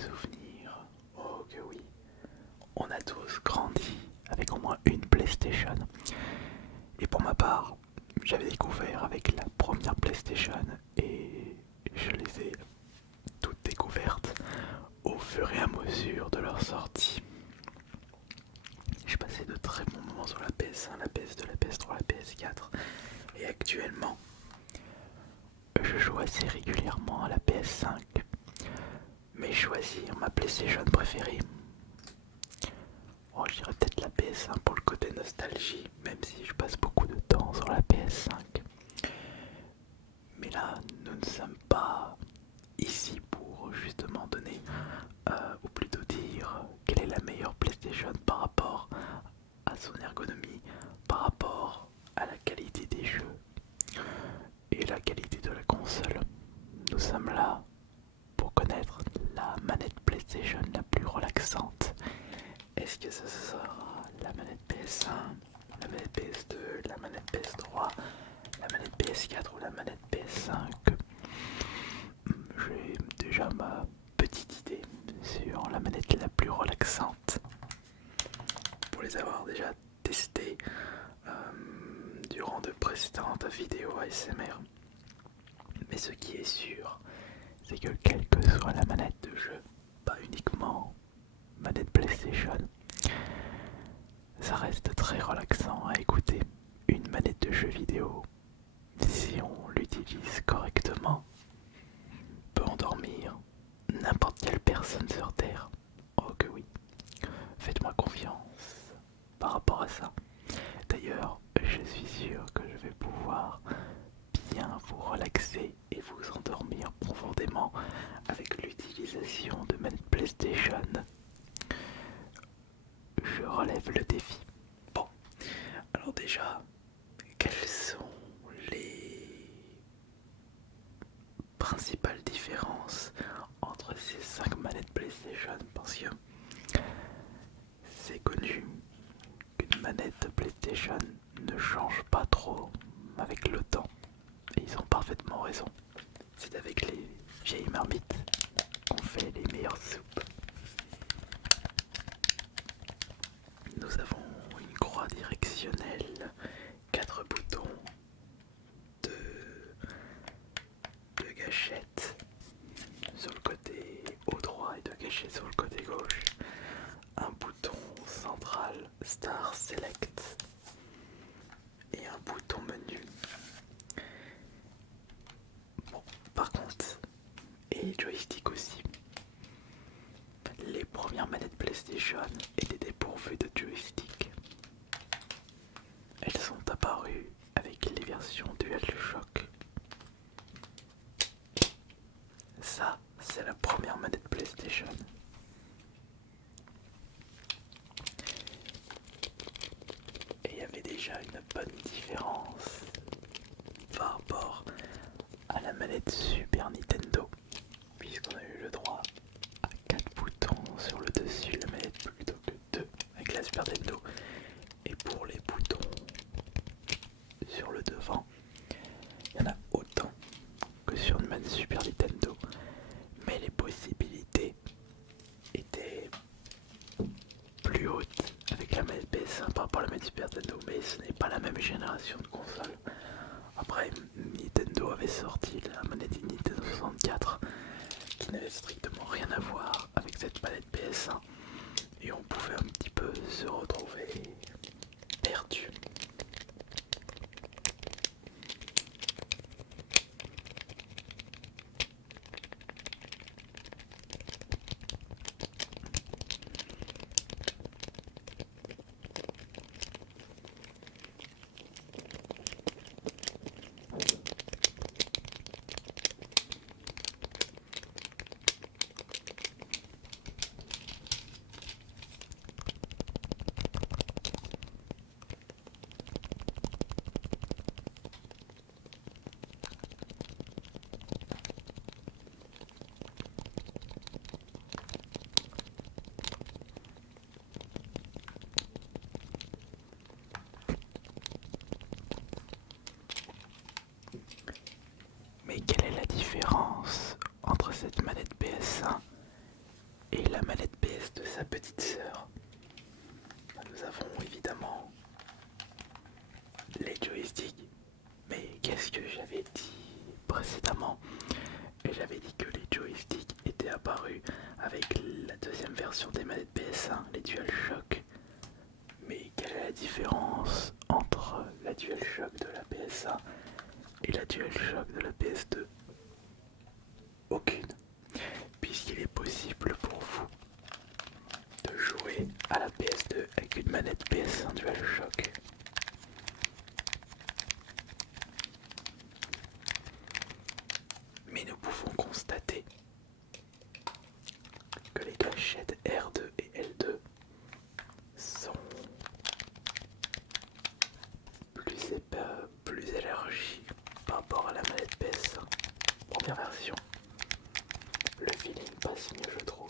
souvenirs. Oh que oui. On a tous grandi avec au moins une PlayStation. Et pour ma part, j'avais découvert avec la première PlayStation et je les ai toutes découvertes au fur et à mesure de leur sortie. J'ai passé de très bons moments sur la PS1, la PS2, la PS3, la PS4 et actuellement, je joue assez régulièrement à la PS5. Mais choisir ma PlayStation préférée, oh, je dirais peut-être la PS1 pour le côté nostalgie, même si je passe beaucoup de temps sur la PS5. Mais là, nous ne sommes pas ici pour justement donner, ou plutôt dire, quelle est la meilleure PlayStation par rapport à son ergonomie, par rapport à la qualité des jeux et la qualité de la console. Nous sommes là pour connaître la manette PlayStation la plus relaxante. Est-ce que ce sera la manette PS1, la manette PS2, la manette PS3, la manette PS4 ou la manette PS5? J'ai déjà ma petite idée sur la manette la plus relaxante. Pour les avoir déjà testées durant de précédentes vidéos ASMR. Mais ce qui est sûr, c'est que quelle que soit la manette de jeu, pas uniquement manette PlayStation, ça reste très relaxant à écouter. Une manette de jeu vidéo, si on l'utilise correctement, peut endormir n'importe quelle personne sur Terre. Oh que oui, faites-moi confiance par rapport à ça. D'ailleurs, je suis sûr que je vais pouvoir bien vous relaxer et vous endormir profondément avec l'utilisation de manette PlayStation. Je relève le défi. Bon, alors déjà, quelles sont les principales différences entre ces 5 manettes PlayStation? Parce que c'est connu qu'une manette PlayStation ne change pas trop avec le temps. Et ils ont parfaitement raison. C'est avec les vieilles marmites qu'on fait les meilleures soupes. Nous avons une croix directionnelle, 4 boutons, deux gâchettes sur le côté haut droit et 2 gâchettes sur le côté gauche. Un bouton central Star Select et un bouton menu. Bon, par contre, et joystick aussi. Les premières manettes PlayStation étaient dépourvues de joystick. Elles sont apparues avec les versions DualShock. Ça, c'est la première manette PlayStation. Et il y avait déjà une bonne différence par rapport à la manette Super Nintendo, puisqu'on a eu le droit à 4 boutons sur le dessus de la manette plutôt que 2 avec la Super Nintendo. Et pour les boutons sur le devant, il y en a autant que sur une manette Super Nintendo, mais les possibilités étaient plus hautes avec la manette PS1 par rapport à la manette Super Nintendo, mais ce n'est pas la même génération de console. Après, Nintendo avait sorti la manette Nintendo 64 qui n'avait strictement rien à voir avec cette manette PS1 et on pouvait un petit peu se retrouver perdu. et la manette PS de sa petite sœur. Nous avons évidemment les joysticks. Mais qu'est-ce que j'avais dit précédemment? Et j'avais dit que les joysticks étaient apparus avec la deuxième version des manettes PS1, les DualShock. Mais quelle est la différence entre la DualShock de la PS1 et la DualShock de la PS2? Aucune, puisqu'il est possible pour vous de jouer à la PS2 avec une manette PS1 DualShock. Mais nous pouvons constater que les gâchettes R2 et L2 sont plus élargies par rapport à la manette PS1. Première version. Le feeling passe mieux, je trouve.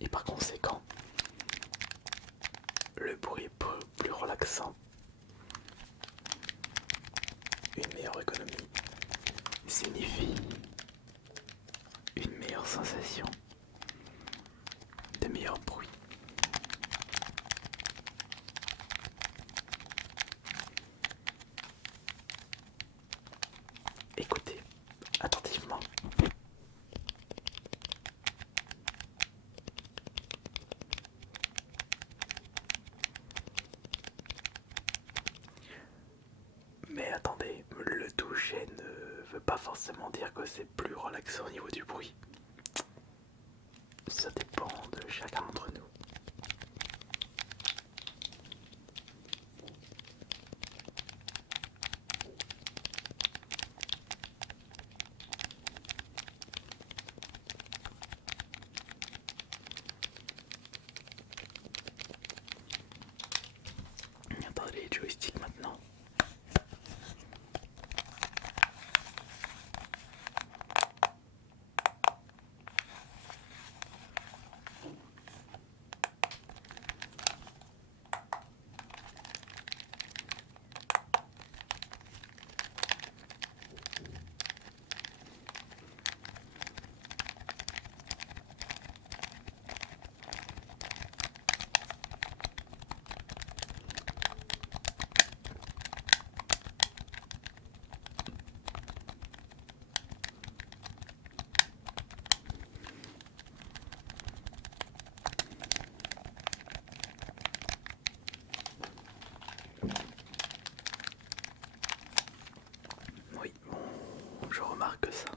Et par conséquent, le bruit est plus relaxant. Une meilleure économie signifie une meilleure sensation, de meilleurs bruits. Écoutez attentivement. Mais attendez, le toucher ne veut pas forcément dire que c'est plus relaxant au niveau du bruit. Ça dépend de chacun d'entre nous. Attendez les joysticks maintenant. Oui, je remarque ça.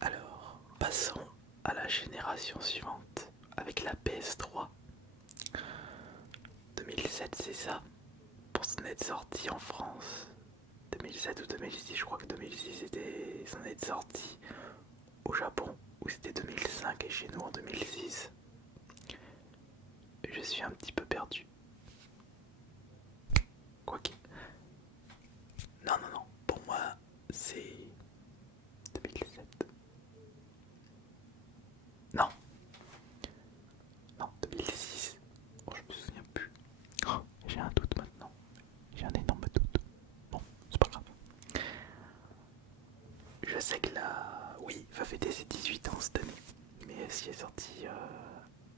Alors, passons à la génération suivante avec la PS3. 2007, c'est ça, pour son être sorti en France. 2007 ou 2006, je crois que 2006 c'était son être sorti au Japon, où c'était 2005 et chez nous en 2006. Je suis un petit peu perdu. Quoique. Non, non, non, pour moi c'est 2007. Non, non, 2006. Oh, je me souviens plus. Oh, j'ai un doute maintenant. J'ai un énorme doute. Bon, c'est pas grave. Je sais que là, oui, va fêter ses 18 ans cette année. Mais est-ce qu'il est sorti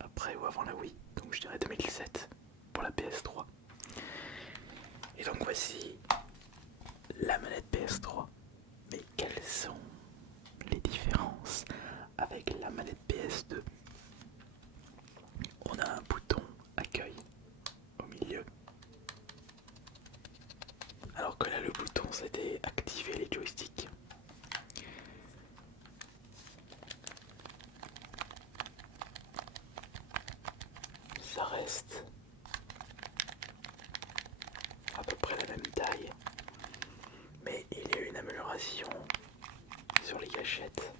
après ou avant la Wii? Donc je dirais 2007 pour la PS3. Et donc voici la manette PS3. Mais quelles sont les différences avec la manette PS2? On a un bouton accueil au milieu. Alors que là le bouton c'était activer les joysticks. Ça reste à peu près la même taille. Mais il y a une amélioration sur les gâchettes.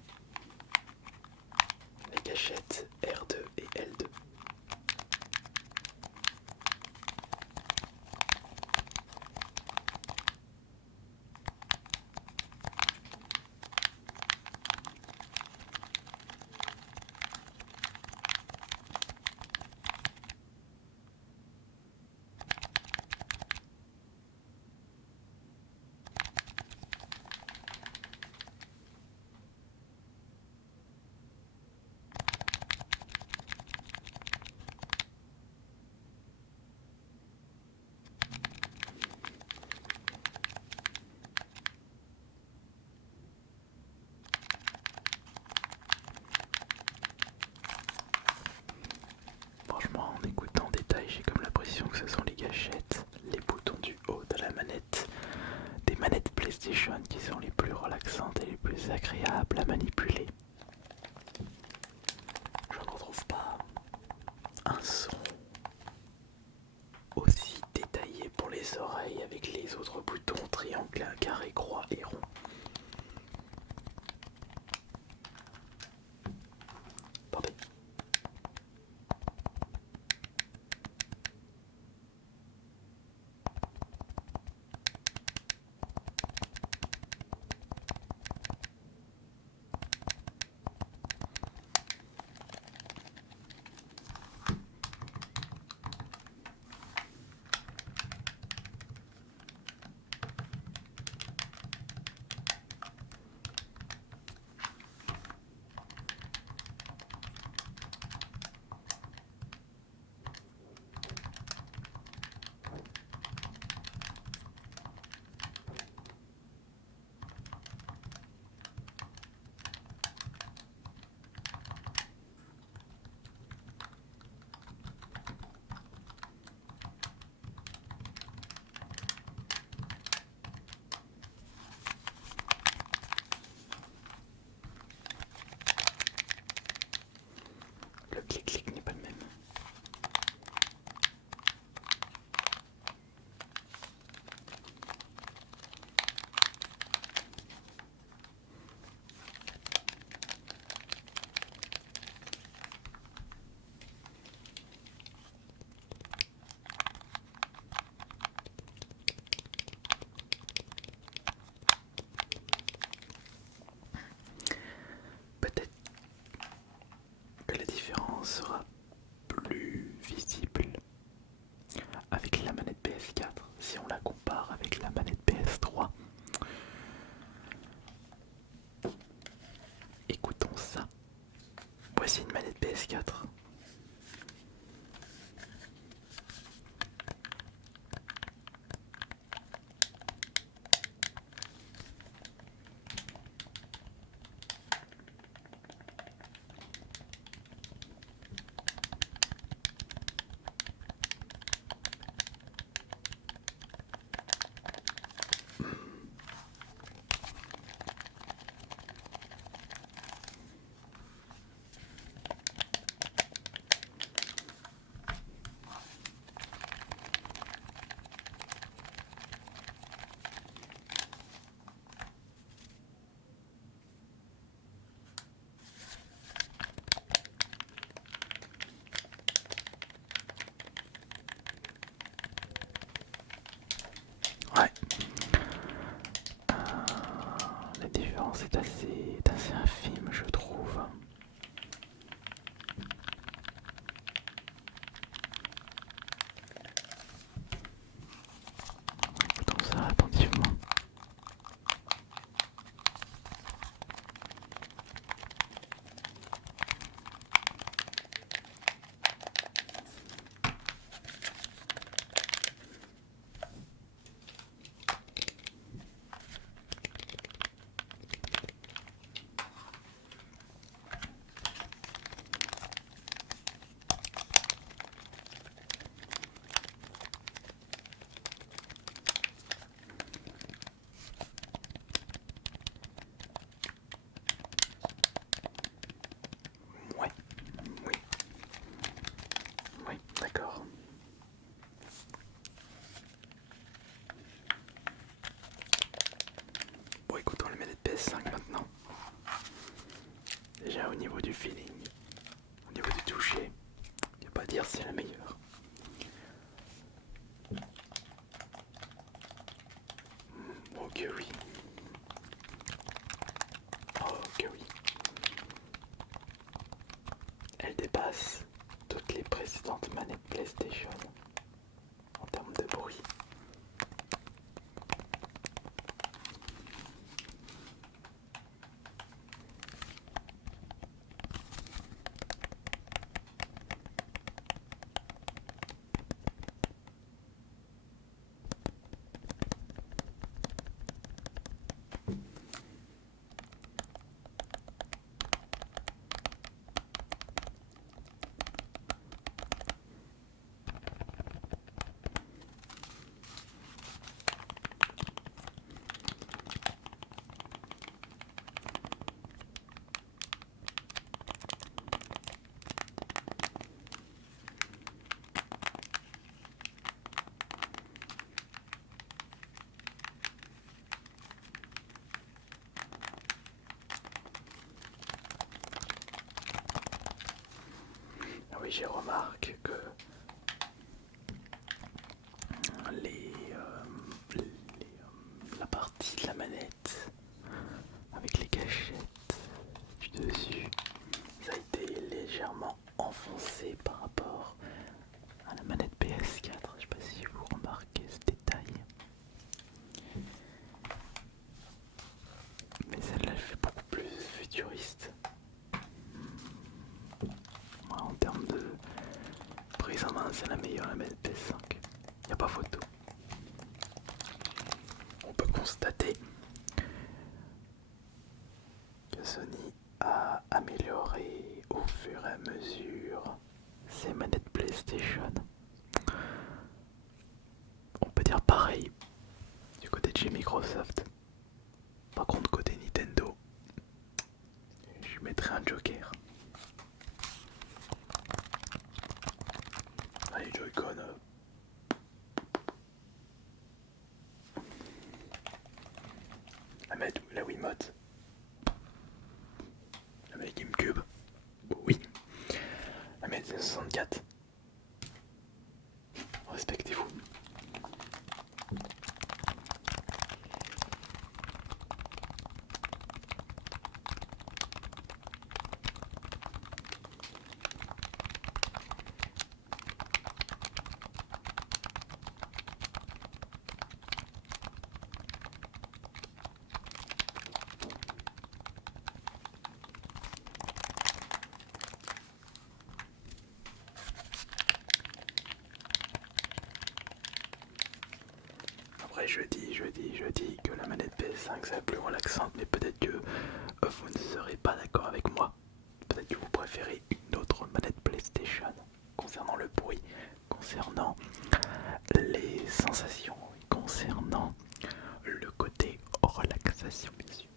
Les gâchettes R2 et L2. PlayStation qui sont les plus relaxantes et les plus agréables à manipuler. Je ne retrouve pas un son aussi détaillé pour les oreilles avec les autres boutons triangle, carré, croix et rond. Attendez. Le clic-clic n'est pas le même. Peut-être que la différence sera plus visible avec la manette PS4 si on la compare avec la manette PS3. Écoutons ça. Voici une manette PS4. Ouais. La différence est assez infime, je trouve. Écoutons ça attentivement. Ouais, oui, oui, d'accord. Bon, écoutons les manettes PS5 maintenant. Déjà au niveau du feeling, au niveau du toucher, il n'y a pas à dire c'est la meilleure. Oh que oui. Oh que oui. Elle dépasse toutes les précédentes manettes PlayStation en termes de bruit. j'ai remarqué que la partie de la manette avec les gâchettes du dessus, ça a été légèrement enfoncé par rapport à la manette PS4. Je sais pas si vous remarquez ce détail. Mais celle-là, elle fait beaucoup plus futuriste. Moi, en termes de prise en main, c'est la meilleure, la manette PS5. Y a pas photo. On peut constater que Sony a amélioré au fur et à mesure ses manettes PlayStation. On peut dire pareil du côté de chez Microsoft. Par contre, côté Nintendo, je mettrais un Joker. Allez, Joy-Con. La Wiimote. La manette GameCube. Oui. La manette 64. Respectez-vous. Après je dis que la manette PS5 c'est la plus relaxante, mais peut-être que vous ne serez pas d'accord avec moi. Peut-être que vous préférez une autre manette PlayStation concernant le bruit, concernant les sensations, concernant le côté relaxation bien sûr.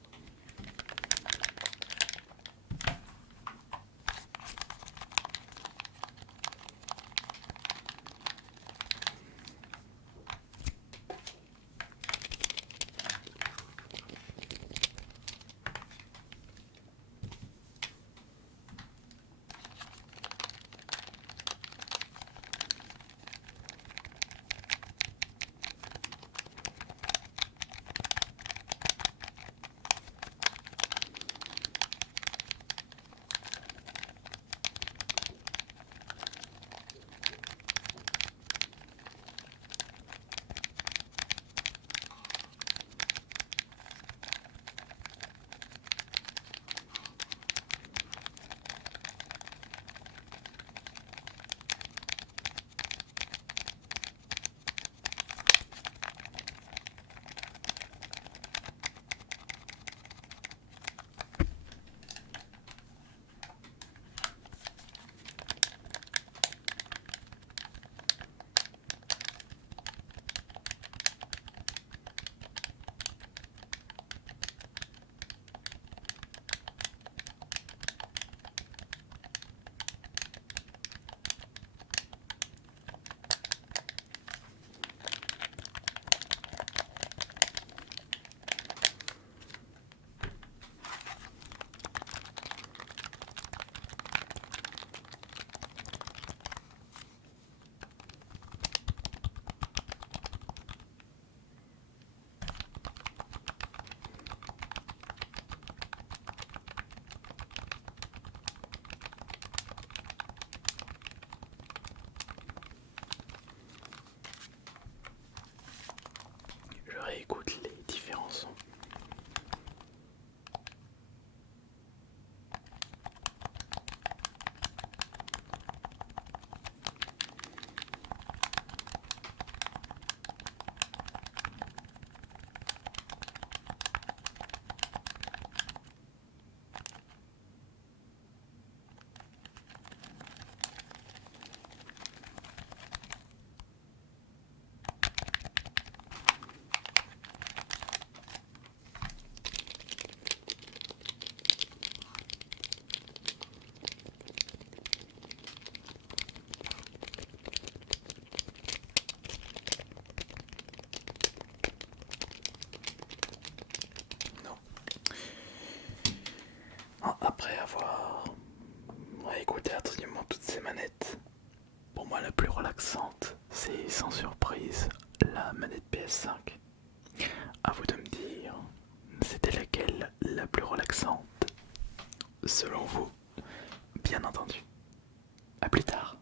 PS5. À vous de me dire, c'était laquelle la plus relaxante selon vous, bien entendu. À plus tard.